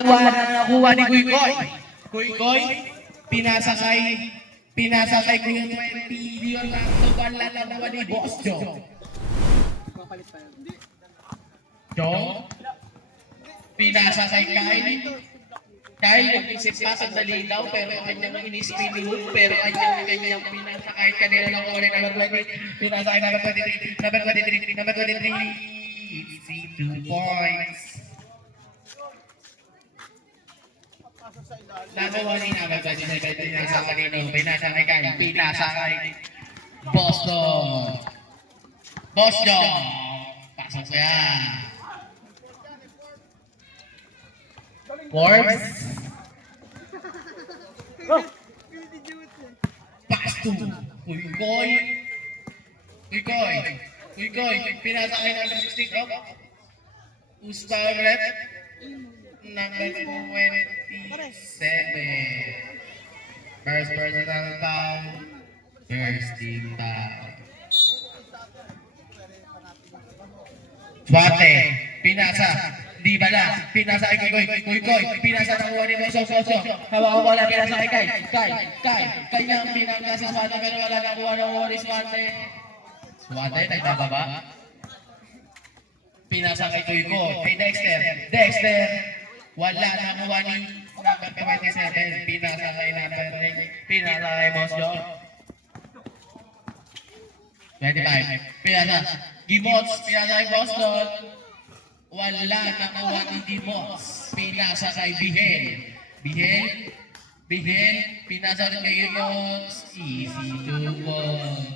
Wala na nakuha ni Kuykoy. Kuykoy, pinasakay Kuya 20 Leon lang. Wala na nakuha ni Boss Joe. Joe, pinasakay Kyle, mag-isip pa, sandali daw, pero kanyang in-spin hook, pero kanyang pinasakay kanila lang ulit number 20, pinasakay number 23, easy 2 points. Nagawa ni number 27, pinasakay nito, pinasakay Kyle, pinasakay Boston. Pasok yan. Forbes. Pass to Kuykoy. Pinasakay ng stick up. Ustaw rep. Number 27. First personal foul. First team foul. Swate. Di bala, pinasa kay Kuykoy, pinasa ng uwan ni Boso. Hawak wala, pinasa kay Kai. Kanyang pinangga sa Swate, pero wala nakuha ng uwan ni Swate. Swate, nagbababa. Pinasa kay Kuykoy, kay Dexter. Wala nakuha ni number 27. Pinasa kay number 3. Pinasa kay Boso. 25. Pinasa kay Boso. Wala nakuha ni Dimos. Pinasa kay Bihel. Pinasa rin kay Dimos. Easy 2 points.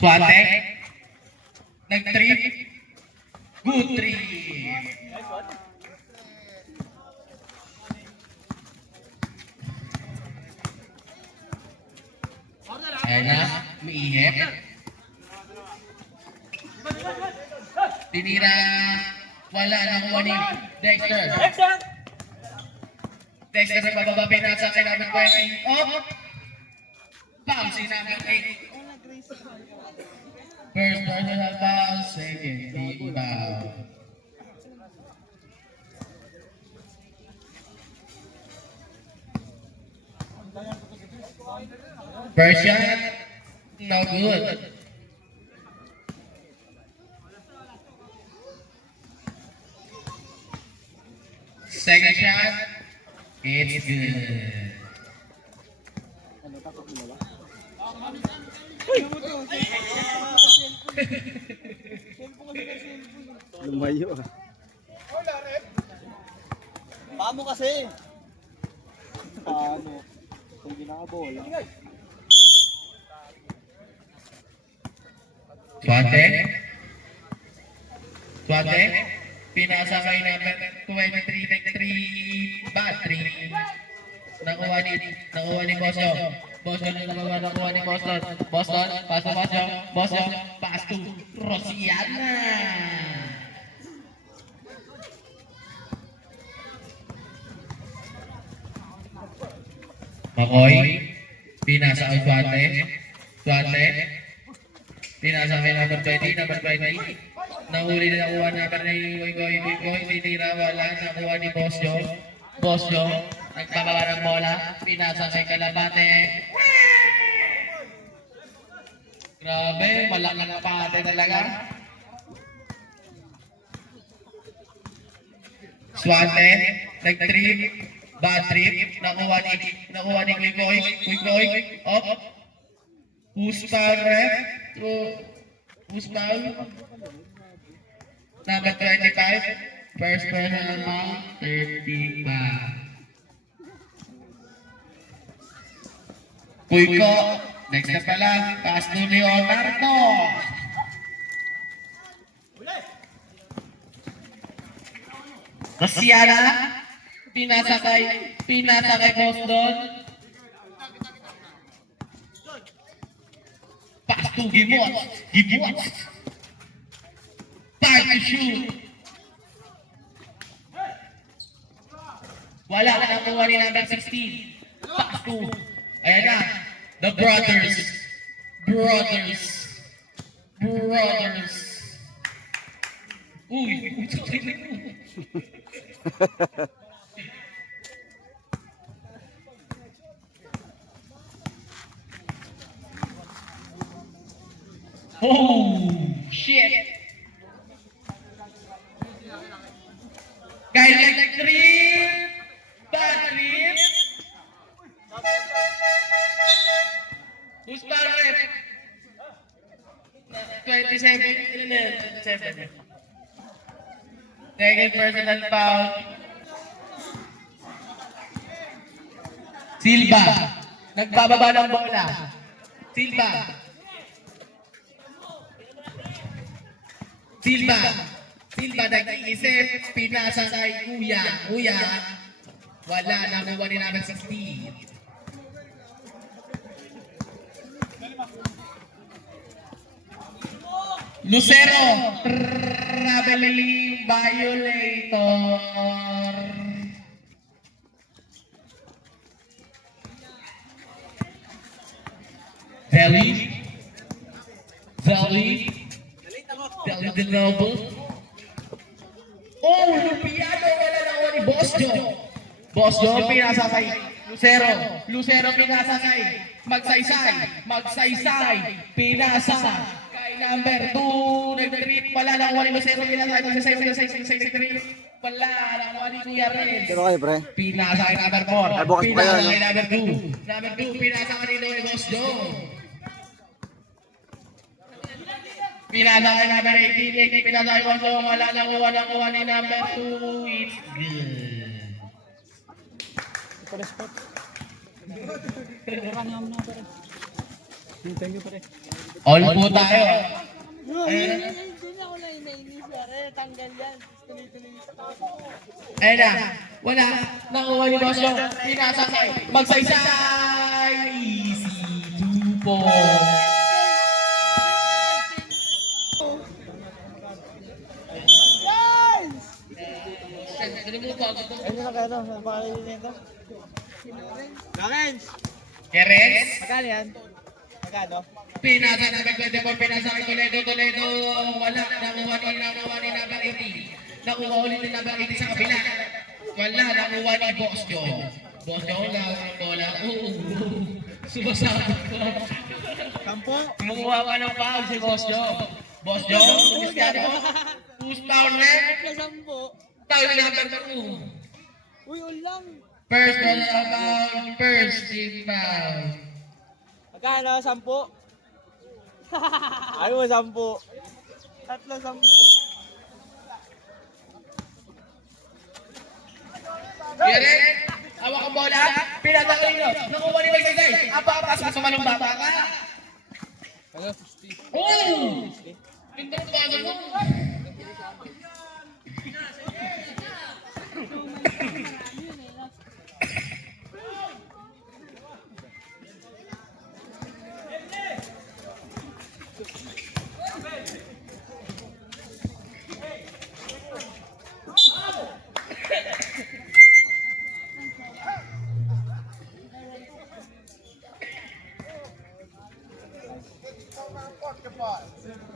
Swate. Nag-trip. Good trip. Ayan na, umiihip. Tinira, wala nakuha ni Dexter na bababa, pinasa kay number 20. Oh! Foul si number 8. First personal foul, second team foul. First shot, no good. Second shot, it's good. Lumayo ah. Paano kasi? Paano? Kung ginakabola. Swate, pinasa kay number 23, battery. Nakuha ni Boston. Nakuha ni Boston. Boston, pass to Rosiana. Makoy, pinasa kay Swate. Pinasa kay number 20. Nahuli na nakuha number ni Kuykoy. Tinira, wala. Nakuha ni Boss Joe. Nagpababa ng bola. Pinasa kay Kalabate. Grabe, malaki na pate talaga. Swate, nag-trip. Bad trip. Nakuha ni Kuykoy. Up. Who's foul, ref? Who's foul? Number 25. First personal foul. 35. Kuyko. Next na pala. Pass to Leonardo. Rosiana. Pinasa kay Boston. Pass to Gibbons. Time to shoot. Wala na nakuha ni number 16. Pass to, ayan na, the brothers Brothers. Brothers. Uy, utoy na mo. Oh, shit. Guys, like trip. Bad trip. Who's bad rep? 27. Second personal foul. Silva. Nagbababa ng bola. Silva. Silva nag-iisip. Pinasa kay Kuya. Kuya. Wala. Nakuha ni number 16. Lucero. Traveling violator. Valley de Noble. Oh, Lupiano, wala na ako ni Bosjo. Bosjo, pinasa kay Lucero pinasa kay Magsaysay, pinasa kay number 2, nag-trip, wala na ako ni Lucero, pinasa kay Magsaysay, wala na ako ni Kuya Renz. Sino kayo, pre? Pinasa kay number 4, Ay, bukas pa pinasa yan, no? kay number 2. Number 2, pinasa kay ni Bosjo. Pinasa kay number 18, pinasa kay Bosjo, wala na kuha ni number 2, it's good. Thank you, pre. All po tayo. Hindi na ako nainis, pare. Tanggal yan. Tuloy-tuloy. Ayun na. Wala. Nakuha ni Boss Joe. Pinasa kay Magsaysay. Easy 2 po. Ano na kayo? Ano pa kayo nito? Bakens! Keres. Magkano yan? Magkano? Pinasa na kay 24. Pinasa kay Toledo. Wala. Nakuha ni number 80. Nakuha ulit ni number 80 sa kabila. Wala. Nakuha ni Boss Joe. Boss Joe, ang bola. Sumasabot ko. Sampo! Kumuha ka ng foul si Boss Joe. Boss Joe, kumiskado mo. Who's foul rep? Kasampo. Foul number 2. Uy, ulang. First foul, first team foul. Magkano? 10? Ayaw mo 10. Tatlo, 10. Kere, hawak ang bola, pinatanggalin nyo. Nakuha ni Magsaysay. Apapas mo sa manong bata ka. Oh! Pintong bago mo.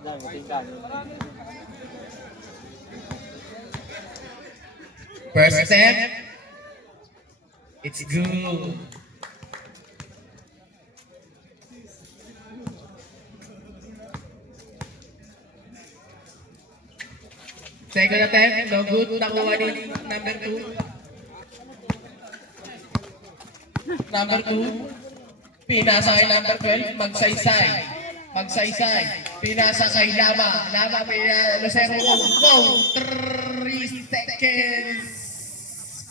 Dami, tingkan. First step. It's good. Second attempt, no good. Nakuha ni number 2. Number 2. Pinasa kay number 12. Magsaysay. Pinasa kay Lama. Lucero. Wow! 3 seconds.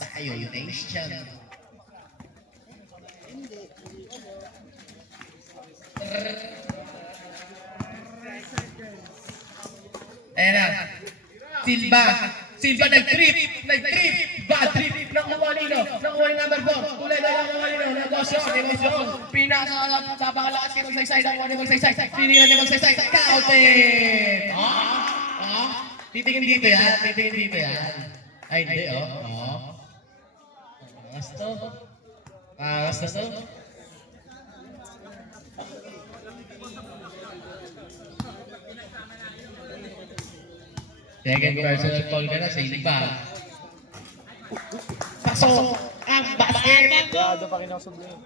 Tayo, nation. Ayan na. Silva nag-trip. Bad trip. Nakuha ni number 4. Kulay na nakuha ni Negosyo. Pinasa napakalakas kay Magsaysay. Nakuha ni Magsaysay. Tinira ni Magsaysay. Counted! Titingin dito yan. Ay, hindi, Angas to. Second personal foul ka na sa iba. Pasok ang basket. Yado pa kinasog niya.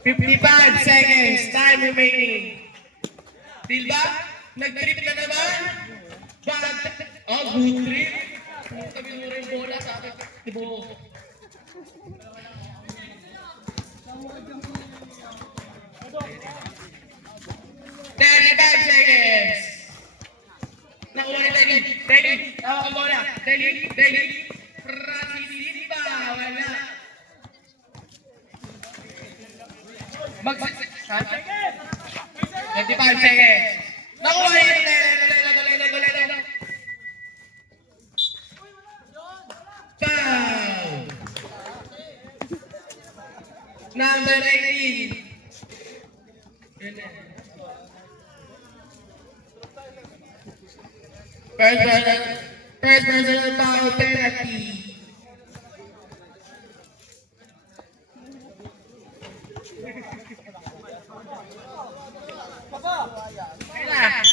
55 seconds. Time remaining. Silva, nag-trip na naman. Oh, good trip. Sabi mo rin bola sa akin. Tibo. Seconds. Nakuha ni Daily. Daily. Tawag ang bola. Daily. Daily. Francispa. Wala. Ha? 25 seconds. Nakuha ni Daily. Foul. Number 18. First personal foul penalty. Kailan?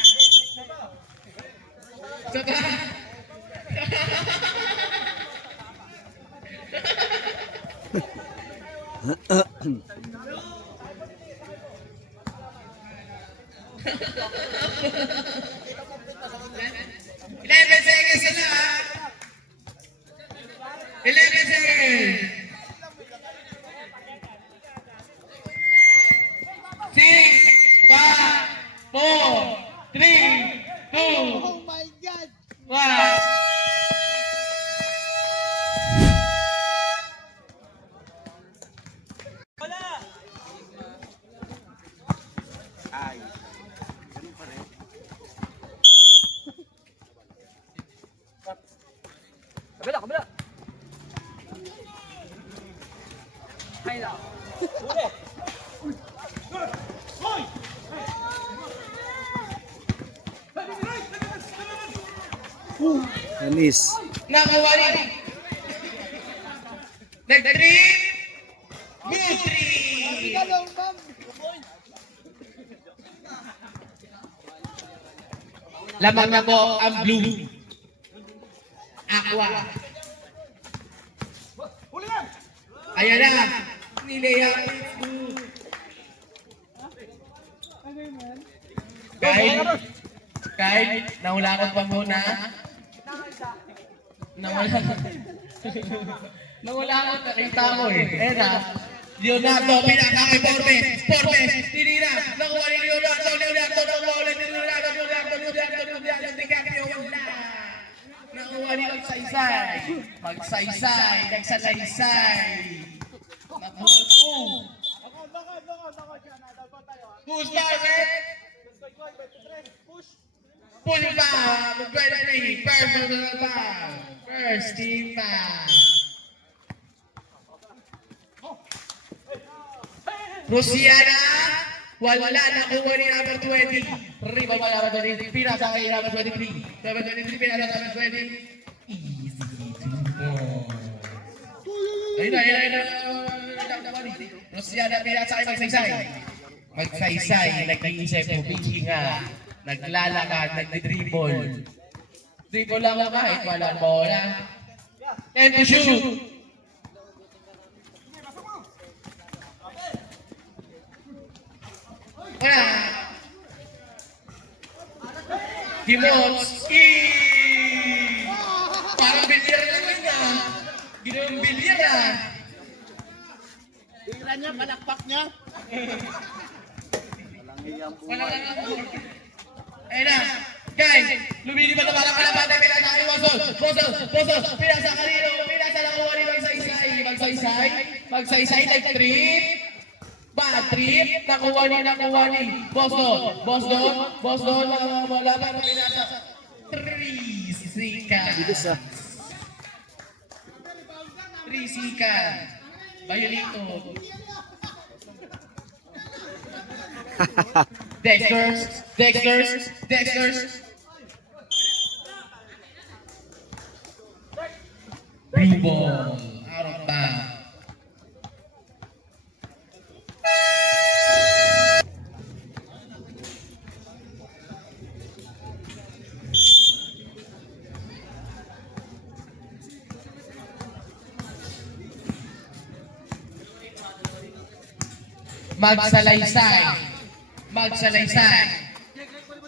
Saba. Eleven seconds na lang. 11 seconds. 6, 5, 4, 3, 2, Oh my God! 1. Kabila, kabila. Hay lang. Uli. Anis. Nakuha rin. Nag-trip. Good trip. Galong, ma'am! Lamang na po ang blue. Aqua. Ayan na. Nilea. Kahit nahulangot pa muna. Nahulangot, nakita ko eh. Ayan na. Leonardo, pinakakay Forbes. Forbes, tinira. Nakuha ni Leonardo, nakuha ulit ni Leonardo, DiCaprio, wala. Nakuha ni Magsaysay. Magsaysay, nagsalaysay. Nakuha. Who's basket? Push it back. 23. Personal foul. First team foul. Luciana. Wala. Nakuha ni number 20. Rebound by number 23. Pinasa kay number 23. Number 23. Pinasa number 20. Easy to ball. Ayun na. Luciana pinasa kay Magsaysay. Magsaysay. Nag-iisip mo. Pinchi nga. Naglalakad, nagdi-dribble. Dribble lang ako kahit walang bola. And to shoot. Wala. Himots. Parang bilyar naman niya. Ginawang bilyar ah. Tira niya, palakpak niya. Walang ako. Ayun na. Guys, lumilipad na parang kalapatan. Pinasa kay Bosol. Bosol. Pinasa kanino. Pinasa nakuha ni Magsaysay. Magsaysay nag-trip. Bad trip. Nakuha ni Boston. Wala pa na pinasa. 3 Sika. 3 Sika. Bayolito. Dexters. Blue ball. Out of bounds. Magsalaysay. Magsalaysay.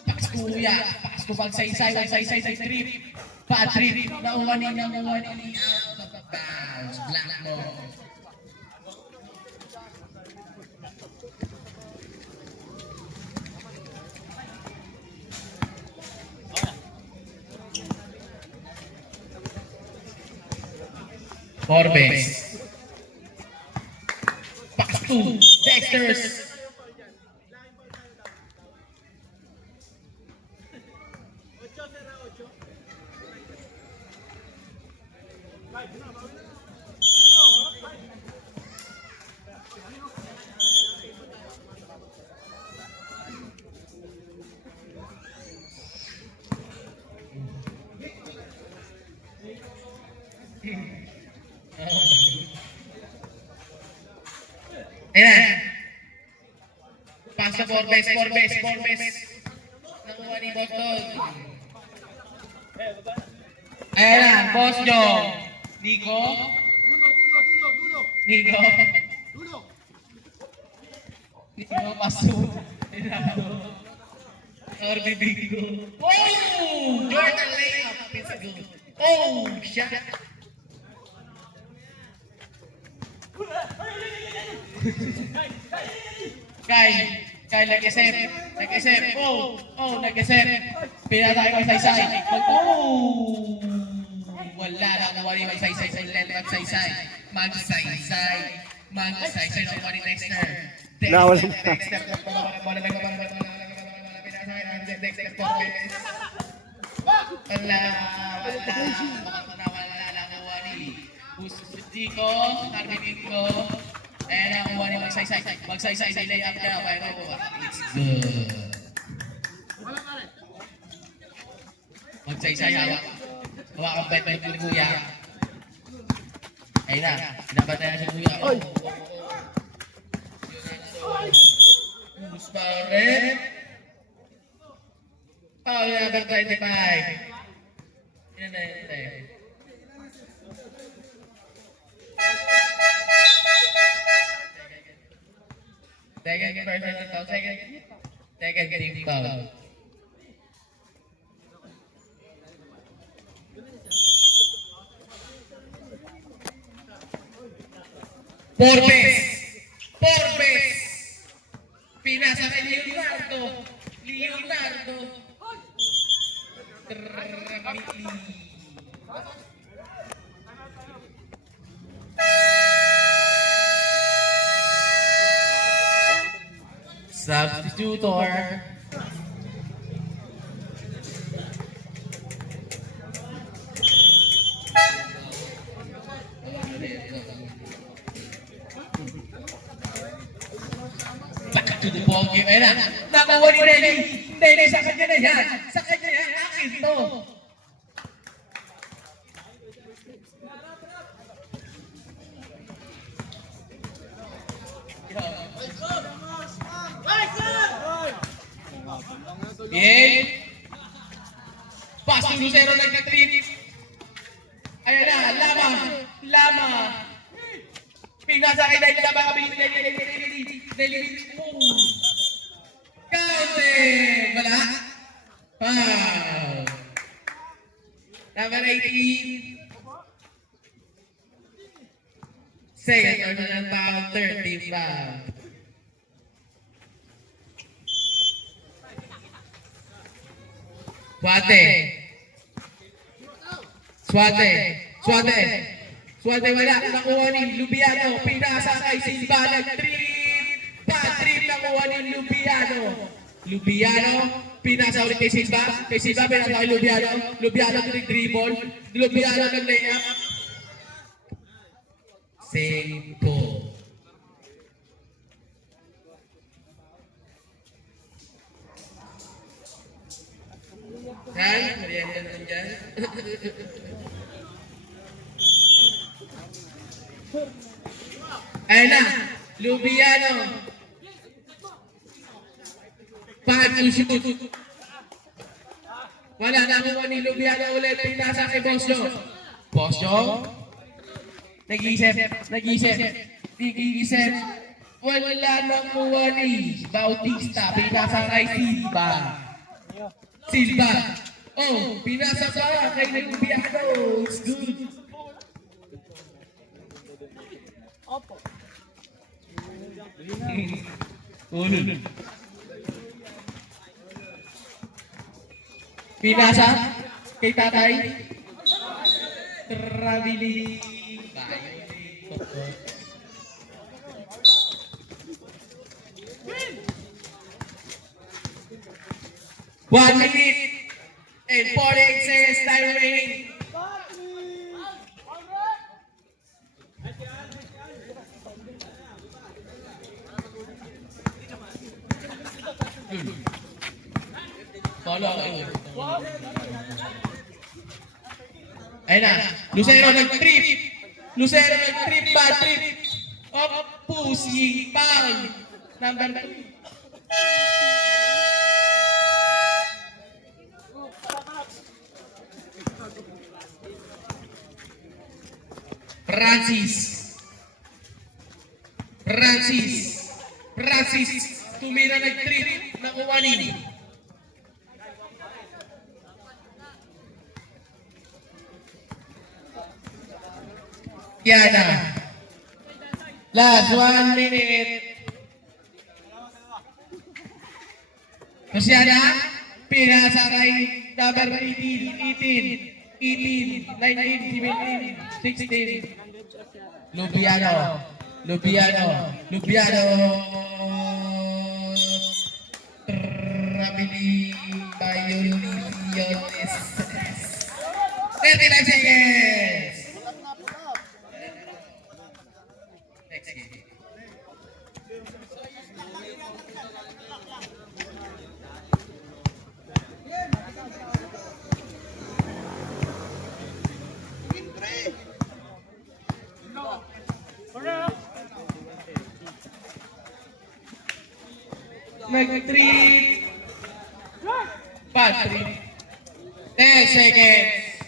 Pakas kuya. Pakas ko magsaysay. Magsaysay sa trip. Patrip. Nauwa ni out of the bounds. Black ball. Forbes. Pass to Dexter's. Ayan. Pass to Forbes. Nakuha ni Boss Dog. Ayan na, Boss Jong. Nico. Nico, paso. Orbi Bingo. Oh! Jordan layup. It's a good. Oh! Shot. Kyle nag-isip. Nag-isip. Pinatay ko saysay. Oh! Wala na nakuha ni Magsaysay sa let Magsaysay. Magsaysay. Nakuha ni Dexter. Dexter. Dexter Forbes. Wala. Nakuha ni Dito. Arbiningo. Ayan ang kuha ni Magsaysay. Magsaysay sa layup niya. It's good. Magsaysay hawak. Hawak ang bet ng kuya. Ayun na. Pinabata na si kuya. Guspare. Foul number 25. Yan na yun. Second personal foul. Second team foul. Forbes. Pinasa kay Leonardo. Tramili. Substitutor. Back to the ball game. Ayan na. Nakuha ni Nelly. Nelly, sa kanya na yan. Akin to. Game. Pass to Lucero like na trip. Ayan na. Lama. Pinasa kay Nelly. Lama kami. Nelly. Counting. Wala. Foul. Number 18. Second personal foul. 30 foul. Swate wala. Nakuha ni Lubiano. Pinasa kay Silva. Nag-trip. Patrip nakuha ni Lubiano. Pinasa ulit kay Silva. Pinasa kay Lubiano. Lubiano nag-dribble. Lubiano nag-layup. Seko. Kan? Merienda naman dyan. Ayan na. Lubiano. Shoot. Wala na kung ni Lubiano ulit. Pinasa kay Bosyo. Nag-iisip. Wala nang Juanis. Bautista, pinasa kay Silva. Silva. Oh, pinasa pa kay Lumpiano. It's good. Opo. Ulul. Pinasa kay tatay. Traveling. One minute and 48 seconds time remaining. Follow. Ayun na. Lucero nag-trip. Lucero nag-trip. Bad trip. Up. Pushing. Foul. Number 3. Francis. Tumira nag-trip. Nakuha nini. Yana. Last 1 minute. Luciana, pinasa kay number 18, 19, 16. Lupiano. Trabili Bayolisiones. 39 seconds. Next game. Nag-treat. Patrick. 10 seconds.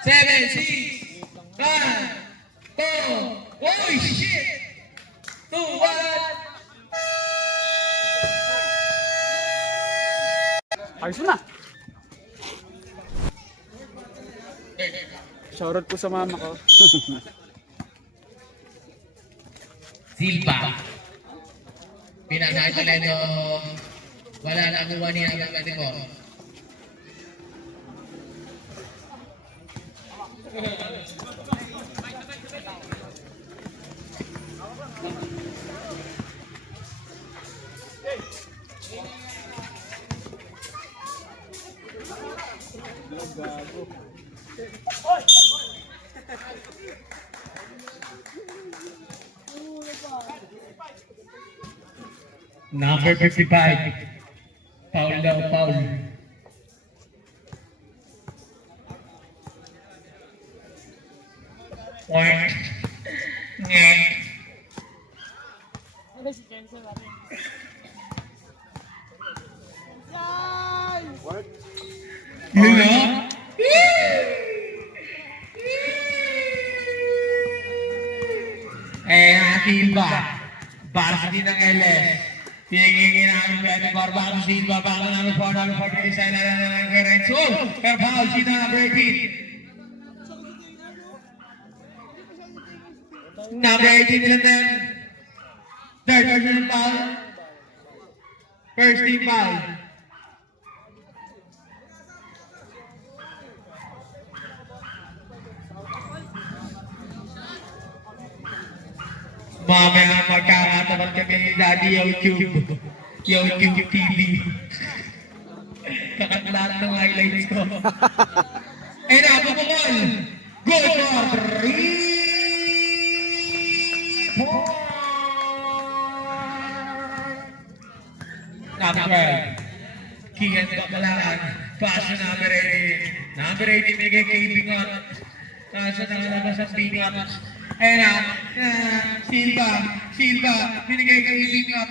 7, 6, 5, 4. Oh shit! 2, 1. Ayos mo na. Shoutout po sa mama ko. Silva. Pinasa ito Leno. Wala na kuha niya ng kasi mo. Number 55. Foul daw, foul. Point. Ano si Jensen natin? You know? Silva. Para din ng LS. Pinagiging namin pwede Barbaro Silva. Baka namin po namin po din sa ilan ng Garenzo. Pero foul, sino na number 18. Number 18 nila din. Third personal foul. First team foul. Mamaya magkakatapat kami ni Daddy YouTube TV. Kakat lahat ng highlights ko. And ako po good for 3 points. Number 12. Kian Bakalaan. Paso number 18. Number 18 bigay kay Bingot. Kaso nakalabas ang Bingot. Ayan na, Silva, binigay kay Bingot.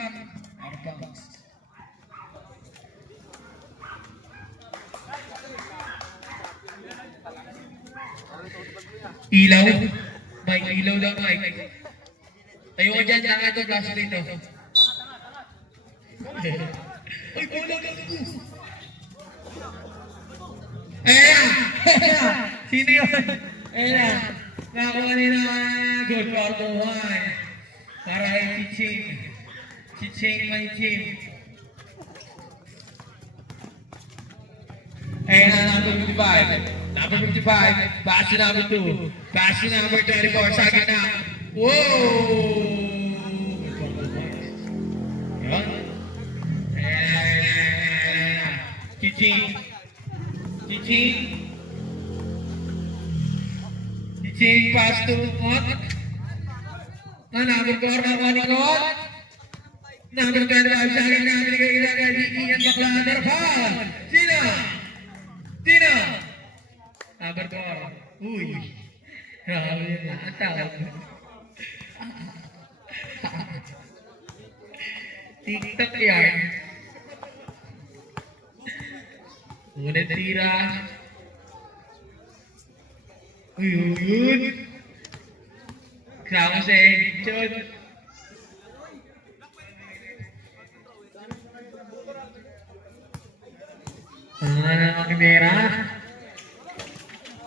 Ilaw, may ilaw lang, Mike. Tayo ko dyan, lang ito, glass dito. Ay, bola na ako. Ayan! Sino yun? Ayan! Nakakuha nila good for the one. Para kay Chiching. Chiching, my team. Ayan na, number 55. Number 55. Pass to number 2. Pass to number 24. Sa akin na. Whoa! Ayan. Ayan. Chiching. Chiching. Chiching pass to Ot. Number 4 na Wanikot. Number 25 sa akin na binigay kita kay Vicky ang bakla Darfan. Sino? Sino? Number 4. Uy. Grabe yun na. Ang tawag. TikTok yan. Unang tira. Uy, yun. Kasama si Edichon. Wala na ang kamera.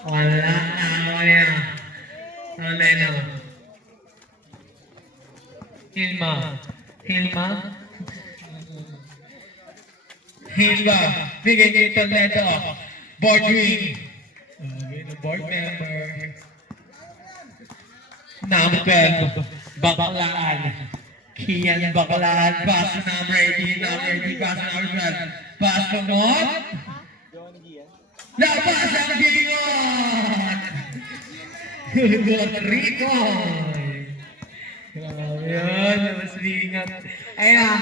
Wala na. Wala na. Hilma. Hilma. Hilma. Bigay niyo ito neto. Board wing. Board member. Number 12. Baklaan. Kian Baklaan. Pass to number 18. Number 18. Pass to number 12. Pass to Mot. Labas ang bingon! Rico! Grabe yun. Labas bingon. Ayan.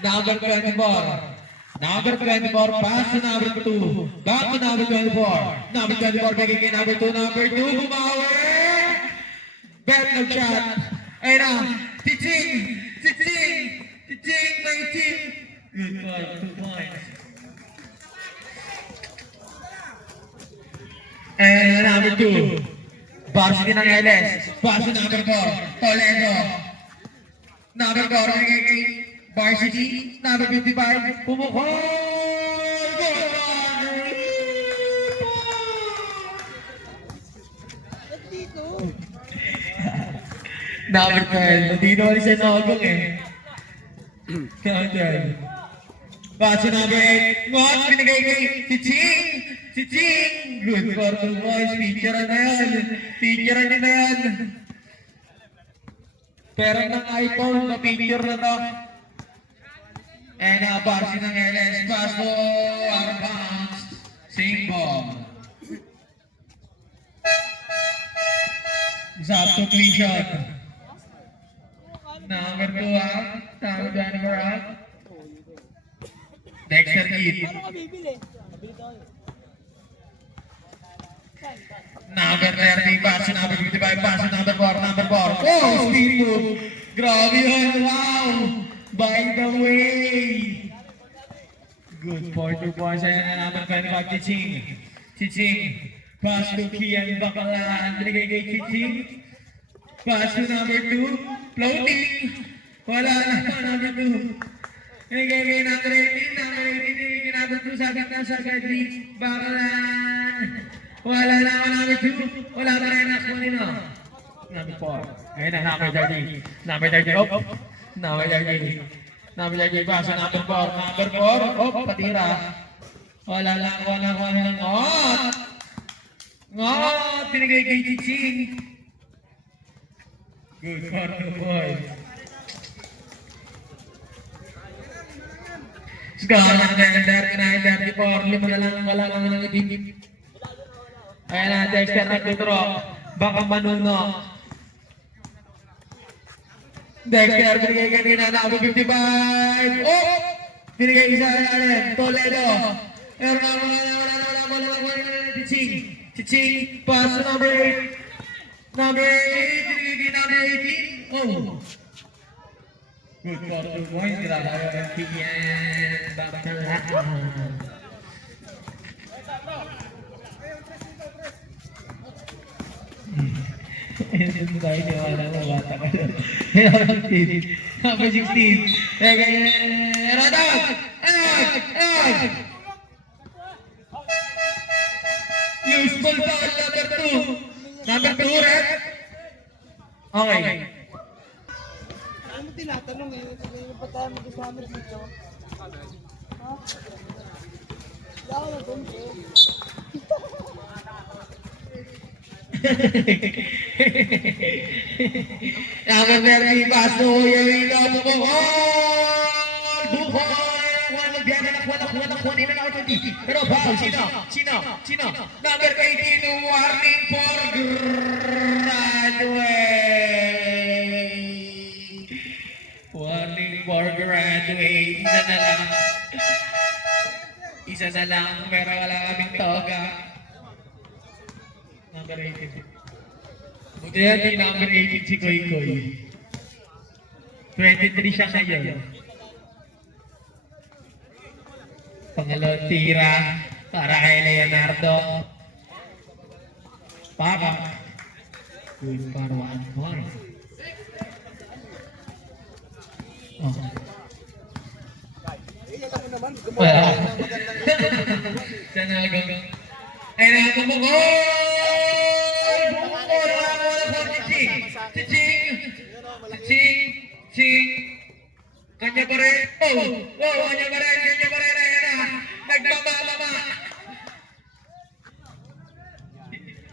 Number 24. Number 24, pass to number 2. Back to number 24. Number 24, bigay kay number 2. Number 2, bumawi! Bet nag-shot. Ayun na. Tiching! Tiching! Tiching! 19! Good call. 2 points. Ayun na, number 2. Varsity ng LS. Pass to number 4. Toledo. Number 4, bigay kay Varsity, number 55, pumukol! Ba't dito? Number 12, hindi naman siya nakagong eh. Number 12. Pass to number 8, Ngot, binigay kay Chiching! Chiching! Good for the boys, featurean na yan. Featurean nyo na yan. Pero ng iPhone, na-picture na to. And Varsity ng LS, pass to out of bounds, sing bomb. Zap to collision. Number 2 out, number 24 out. Dexter Heat. Paano ka bibili? Bibili tayo. Number 30, pass to number 55, pass to number 4, number 4. Oh, speed move. Grabe yun, wow. By the way. Good for 2 points and number 25, Chiching. Chiching. Pass to Kian Bakalaan. Binigay kay Chiching. Pass to number 2. Floating. Wala na number 2. Binigay kay number 18. Number 18. Binigay kay number 2. Sagat na sa kay Bakalaan. Wala na ako number 2. Wala na rin ako nino. Number 4. Ayun na, number 30. Number 30. Oh. Number 30. Number 30. Pass to number 4. Number 4. Oh, patira. Wala lang. Ngot. Ngot. Binigay kay Chiching. Good for 2 boys. Sekarang dari 34. 5 na lang. Wala lang ng ibig. Ayan na, Dexter nag-draw. Baka manuno. Dexter, binigay kanina na ako 55. Oh! Binigay isa na Toledo. Pero wala. Chiching. Pass to number 8. Number 8. Binigay kay number 18. Oh! Good for 2 points. Grabe ang Kian Bakalaan. Hindi tayo niwala na bata ka na. Number 15. Number 16. Out! Out! Useful foul number 2. Number 2, red. Okay. Ano tinatanong eh? Hindi pa tayo mag-isama dito. Ha? Wala ako na doon eh. Number 30, paso, Yawilo, kunin na ako 20. Pero foul, sino? Number 18, warning for graduate. Warning for graduate. Isa na lang, pero wala kaming toga. Number 18. Buti yan, di number 18 si Koy Koy. 23 siya ngayon. Pangalawang tira para kay Leonardo. Paka. Good for 1 more. Oh. Wala. Siya na hanggang. Ay natin mo ko! Ching! Kanya pa rin! Kanya pa rin! Ayan na! Nagmamama!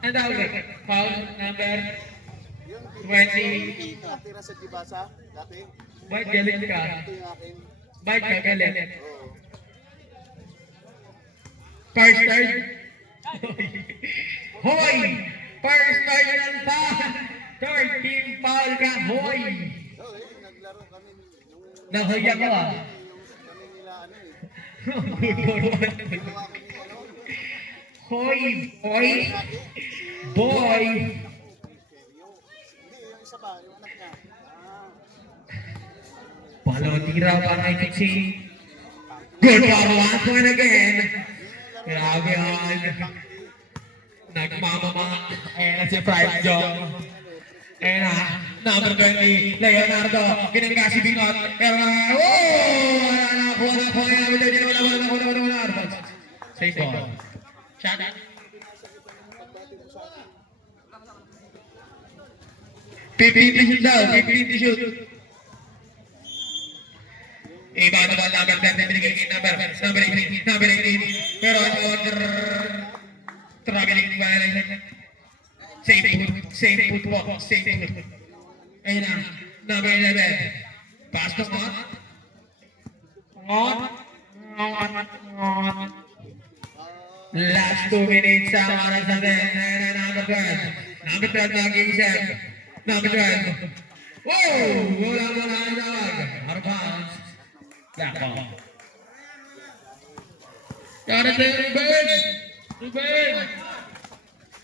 Ang tawag? Foul number 20. Nakatira sa Dibasa dati. Bakit galit ka? Ito yung akin. Bakit ka galit? Oo. First third? Hoy! First third yan pa! Third team foul ka! Hoy! Oo, naglaro kami nung Nahuya ko ah! kami nila ano eh. Gagawa Ginawa ko ni ano. Hoy! Boy! Boy! Hindi, yung isa ba, yung anak niya. Palo tira para kay Kiksi. Good for 1 point again! Grabe yan! Nagmamama! Ayan na si Pride Jong. Ayan na, number 20, Leonardo. Ginangga si Binot. Ayan na, wala na, kuha na. Safe ball. Shot. 15 to shoot daw, 15 to shoot. Iba na ba number 10, binigay kay number 18. Pero struggling violation. Safe put. Ayun na, number 11. Pass to Ngot. Last 2 minutes sa oras natin. Ayun na, number 12. Number 12 nag-iisip. Number 12. Whoa! Wala ang tawag. Out of bounds. Black ball. Got it there,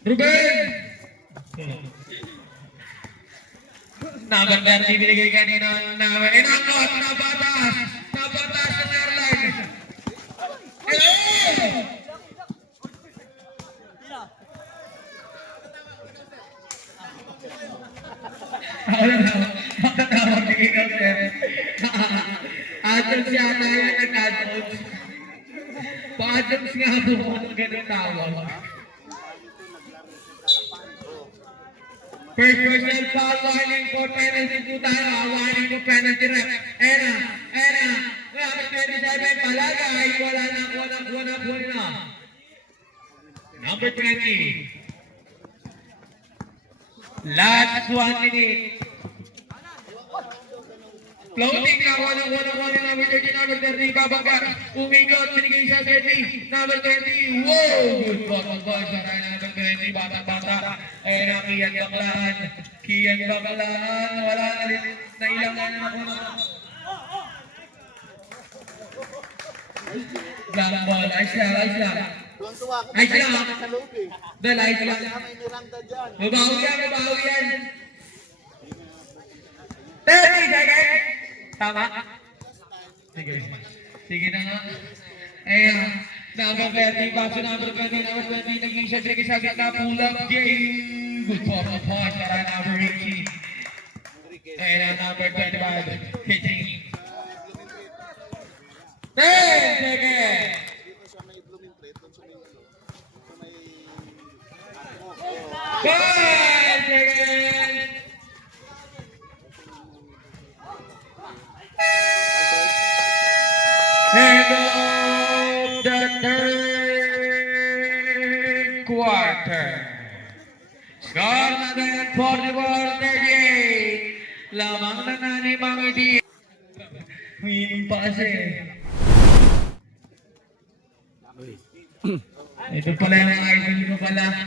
Ruben! Number 30 binigay kanina namin. Inakot! Napatas sa airline! Hello! Adams yata yung nag-adams. Pa-adams nga doon ang ganun tawag. First personal foul, warning for penalty po tayo. Warning for penalty rep. Ayan na. Number 27, palagay. Wala na. Number 20. Last 1 minute. Floating na, walang number 30, number 30, babanggar, umigot, binigay sa 30, number 20, wow! Good ball, saray na number 20, bata, ayun ang Kian Bakalan, wala na rin, nailangan na ako na. Black ball, ayos lang. Tuwang-tuwa ako. Ayos lang. Sa loob eh. Dahil ayos lang. Kaya may Miranda dyan. Mabawi yan. 30 seconds! Tama? Sige na nga. Number 30, back to number 20, naging siya sa gitna, pull up game. Good ball from point para number 18. And number 25, hitting. 10 seconds. Dito sa may blooming trade, doon sa may ano, sa may 5 seconds. End of the third quarter. Score natin 44-38. Lamang na ni Mang Idi. Humiling pa kasi. Ito pala yung idol ko pala.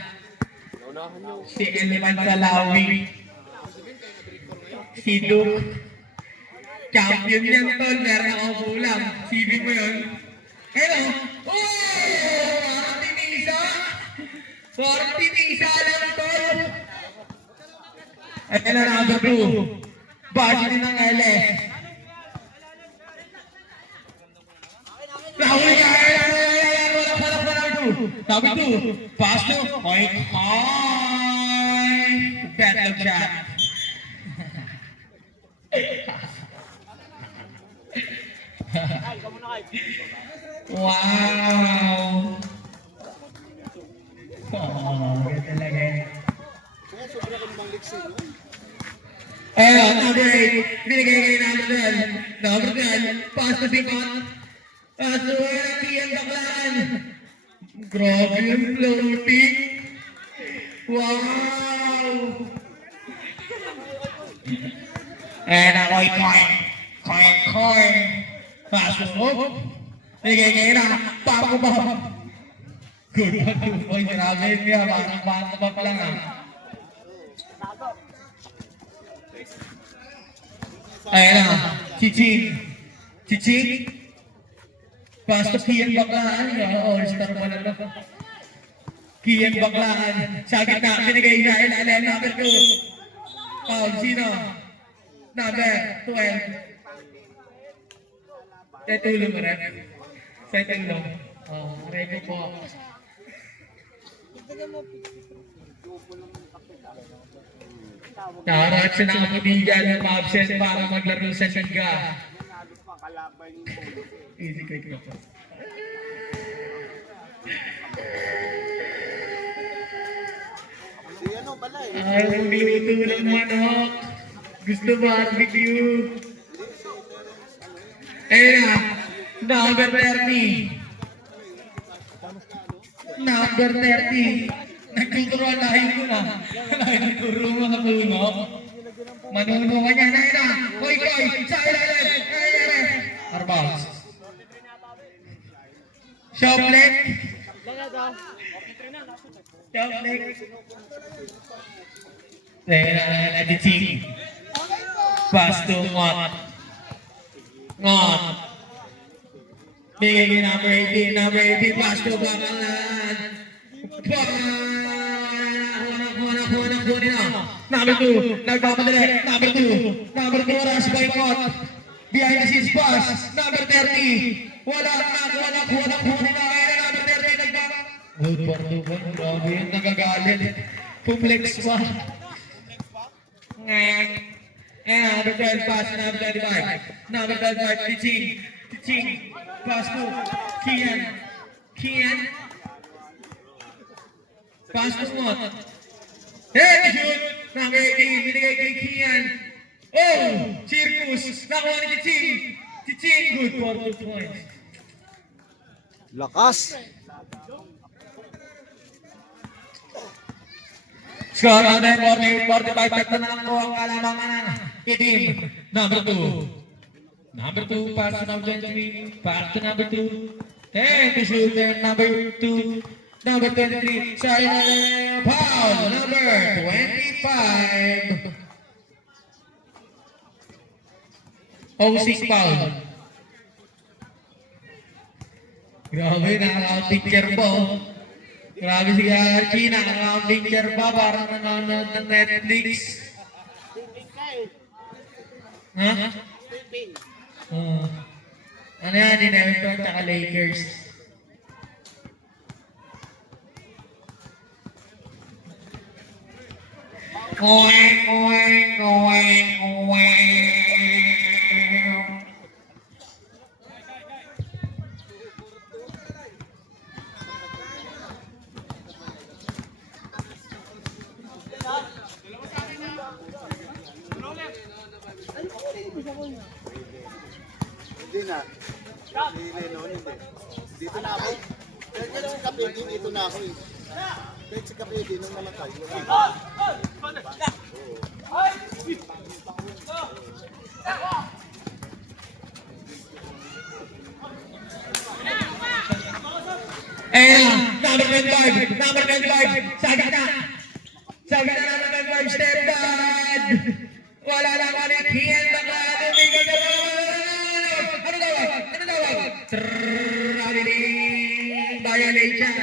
Si Eleman Salawi. Si Duke. Champion yan tol, meron akong kulang. Sibig mo yun. Hello! Oh! 40 isa lang tol! Ayan na number 2. Bash din ng LS. Lawi ka! Wala pa number 2. Number 2. Pass to. Point high. Better shot. Wow! Oh, ganda talaga yun. kaya sobrang kanilang liksi, no? Ayun, number 8. Binigay kayo number 12. Number 12. Pass to Bicot. Pass to Ian Baklaan. Grabe yung floating. Wow! And ako'y coin. Coin. Pass to Hope. Binigay kayo na. Papo. Good one, 2 points. Grabe yun niya. Parang bata pa lang ah. Ayan na. Chiching. Pass to Kian Baklaan. All-star pala na. Kian Baklaan. Sa gitna. Binigay sa ilalim. Number 2. Sino? Number 12. Sa tulong mo rin. Sa tulong. Ready po. Naharap siya ng kapamilya ng ma-absent para maglaro sa Siga. Easy quick na po. Si ano pala eh. Ang luto ng manok. Gusto barbecue. Ayun na. Number 30. Number 30. Nagtuturo ang lahi ko na. Nagtuturo mga puno. Manuno ka niya. Ayun na. Koy. Sa ilalim. Arbaus. Shoplet. Naditing. Pass to Ngot. Bigay number 18. Number 18. Pass to Bakalan. Kunin na. Number 2. Nagpapadali. Number 2. Number 2. Rush by Ngot. Behind the scenes pass. Number 30. Wala. Kunin na. Kaya na number 30. Nagpapadali. Good for 2 points. Grabe yun. Nagagalit. Pumlex pa. Number 12 pass. Number 35. Number 35. Teaching. Pass to Kian. Pass to Ngot. Hey, shoot! Number 18. Binigay kay Kian. Oh! Circus. Nakuha ni Chiching. Good for 2 points. Lakas. Score on the 45. Pekta na lang po ang kalamangan ng itim. Number 2. Number 2. Pass to number 23. Pass to number 2. And the shooter number 2. Number 23. Foul. Number 25. OC foul. Grabe, nakaka-picture po. Grabe si Archie, nakaka-picture pa. Parang nanonood ng Netflix. Ha? Ano yan? Dinamito at saka Lakers. Oink, oink, oink, oink. Hindi na. Si Lennon, hindi. Dito na ako. Kahit si Kapedi, dito na ako eh. Kahit si Kapedi, nung namatay. And number 25, number 25, sa gitna. Sa gitna number 25, step back. Wala lang ulit, hiyan baka, tumigil ka na. Ano tawag? Ano tawag? Violation.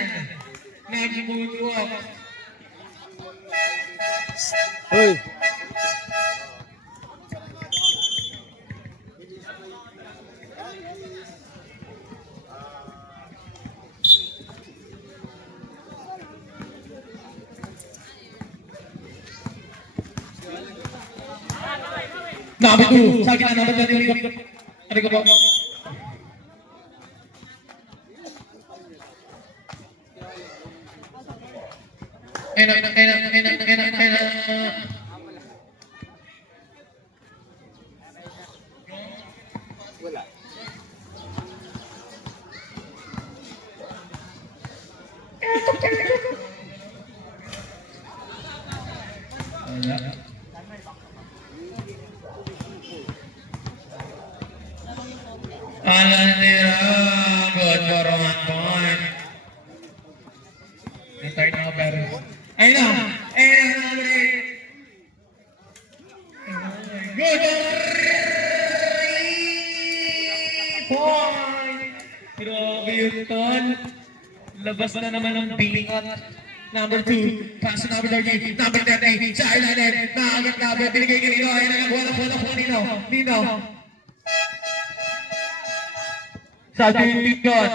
Nag-moonwalk. Hoy! Number 2, sa gitna number 20. Ano ko po? Ena. Wala. Alanira, good for 1 point. Start na pero. Ayun na, number 8. Good for 3 point. Grabe yun, Ton. Labas na naman ang bingat. Number 2, pass to number 30, number 30, sa ilalim, nakagit number, binigay ka Nino, ayun na nagwala po Nino. Substitution.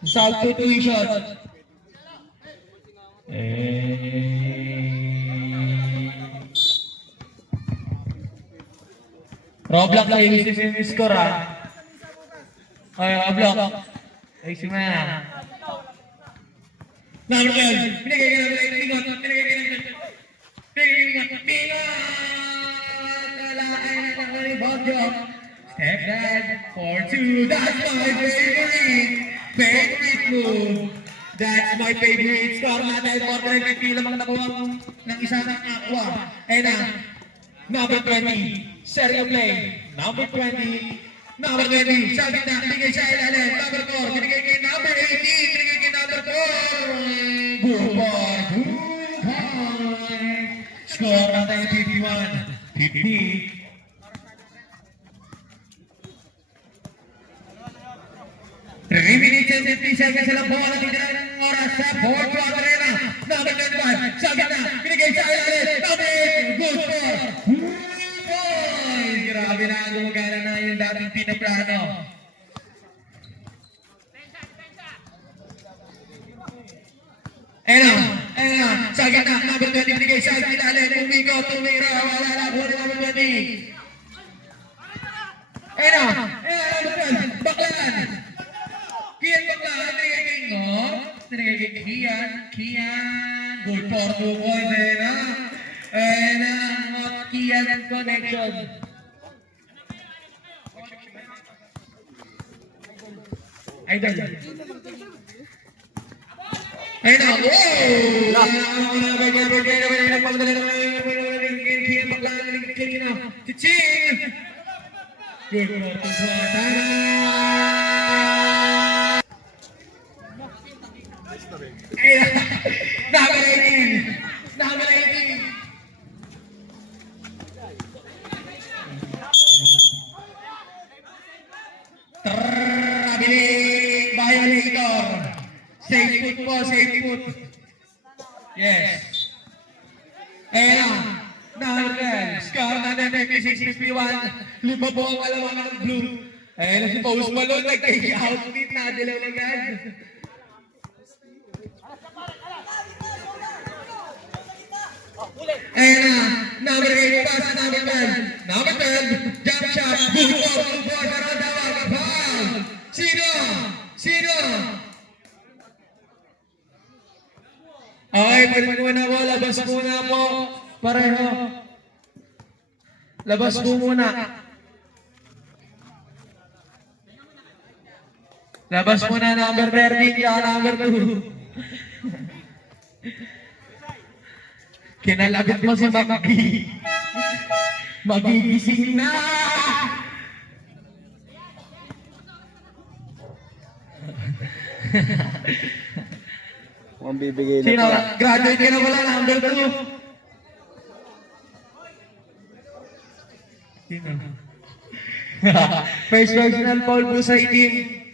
Substitution. Roblox na yung score ha. Ay, Roblox. Ay, simana. Number 12. Binigay ka number 8. Binigay ka. Kalaay na ng rebound job. Step back for 2. That's my favorite move. That's my favorite. Score natin. 450 lamang nakuha ng isang aqua. And number 20. Seryo play. Number 20. Number 20. Sa gitna. Bigay sa ilalim. Number 4. Binigay kay number 18. Binigay kay number 4. Bupar. Score natin 51. 50. 3 minutes and 50 seconds sa lampuan at tignan ng oras sa 4th quarter na. Number 25, sa gitna, binigay sa ilalim, number 8, good for 2 points. Grabe na, gumagana na yung dating pinaplano. Ayun, sa gitna, number 20, binigay sa ilalim, umigot, tumira, wala na po ni number 20. Ayun, number 12, baklaan. Kian baklaan, tinigay kay Kian, good for 2 points, ayun na, Kian connection. Idol. Ayun na, good for 2 Number 18. Number 18. Trabiling violator. Safe foot po, safe foot. Yes. Ayan. Number 10. Score na natin 651. Lima po ang alaman ng blue. Ayan na si Post Malone. Nag-take-outfit na. Dilaw agad. Ayan na, number 8, pass to number 12. Number 12, jump shot, move forward, tawag, foul. Sino? Sino? Okay, pwede muna po, labas muna po. Pareho. Labas po muna. Labas muna number 13, kaya number 2. Kinalabit mo si Maki. Magigising na! Mukhang bibigay na Sino? pala. Graduate ka na wala, number 2. Sino? First personal foul po sa itim.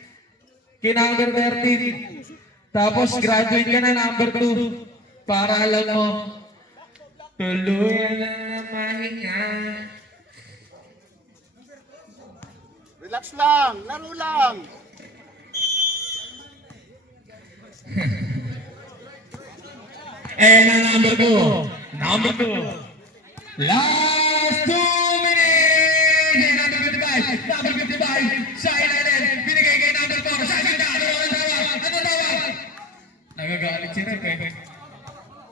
Number 13. Tapos graduate ka na number 2. Para alam mo, tuluyan na mahinga. Relax lang, laro lang. And number 2. Number 2. Last 2 minutes! Number 55. Number 55. Sa ilalim. Binigay kay number 4. Sa ganda. Ano tawag? Nagagalit si Rep eh.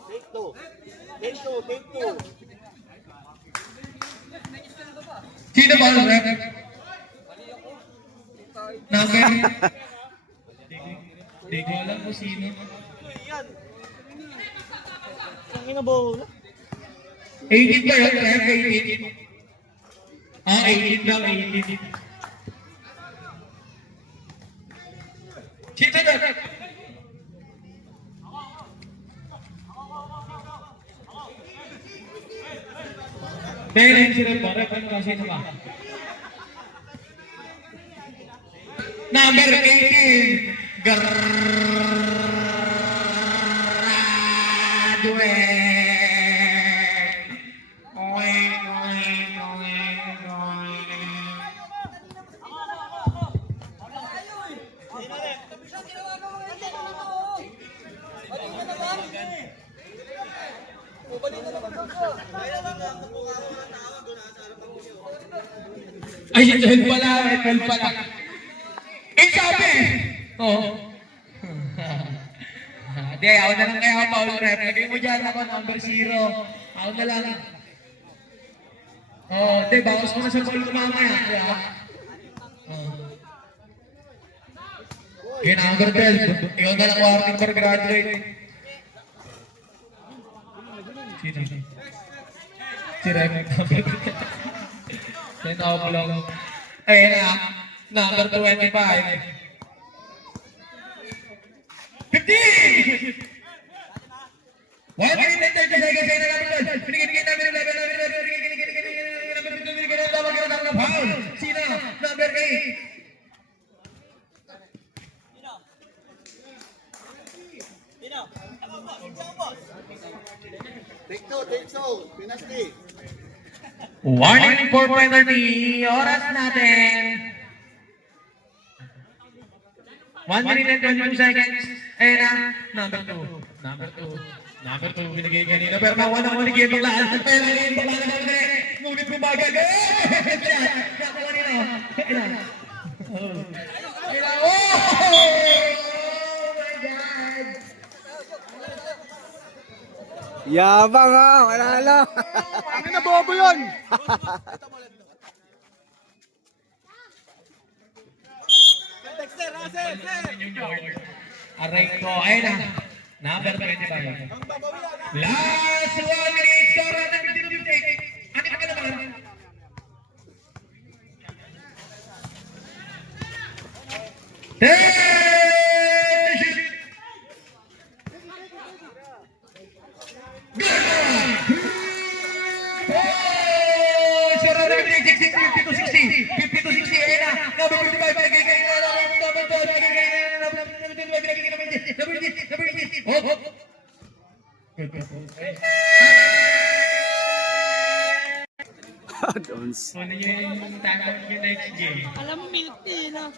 Take two. Take two, take two. Sino ba ang Rep? Number? Hindi ko alam kung sino. Ang inabola. 18 ba yun, Rep? 18? Ah, 18 daw, 18. Sino na? Dahil si Rep, Rep, ano kasi ito ba? Number 18, graduate. Oing, oing, oing, oing. Ay, help pala, help pala. Eh, sabi! Oo. Di, ako na lang kaya Paul Rep. Lagay mo dyan ako, number 0. Ako na lang. Oo, di, bawas mo na sa Paul mamaya. Okay, number 12. Ikaw na lang warning for graduate. Sino? Si Rep, number 12. Then ako lang. Ayun na, number 25. 15! 1 minute and 30 seconds na namin. Binigay namin yung level namin. Binigay namin ng foul. Sino? Number 8. Take two. Pinasti. Warning for penalty. Oras natin. 1 minute and 22 seconds. Ayun na. Number 2. Number 2. Binigay kanina. Pero nakuha na ulit yung lahat. Pero yung babae na ulit. Ngunit bumagal. Nakuha nila. Ayun na. Oh my God. Yabang ha, wala lang. Ang inabobo yun. Aray ko. Ayun na. Number 25. Last 1 minute. Score natin 15-15. Ano ka naman? Dons. Ano yung tatawag yung next game? Alam mo, milk tea na.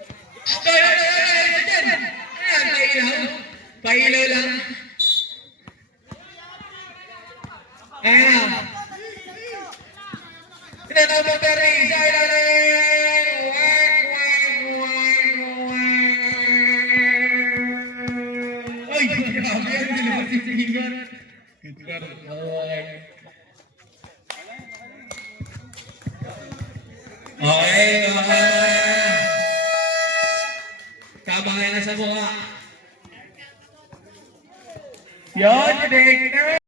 Ayan, pailaw. Pailaw lang. Ayan. number 30 sa ilalim. Ay, grabe yan. Dilabas yung sigar. Sigar. Okay, kamay na sa mukha. Yan,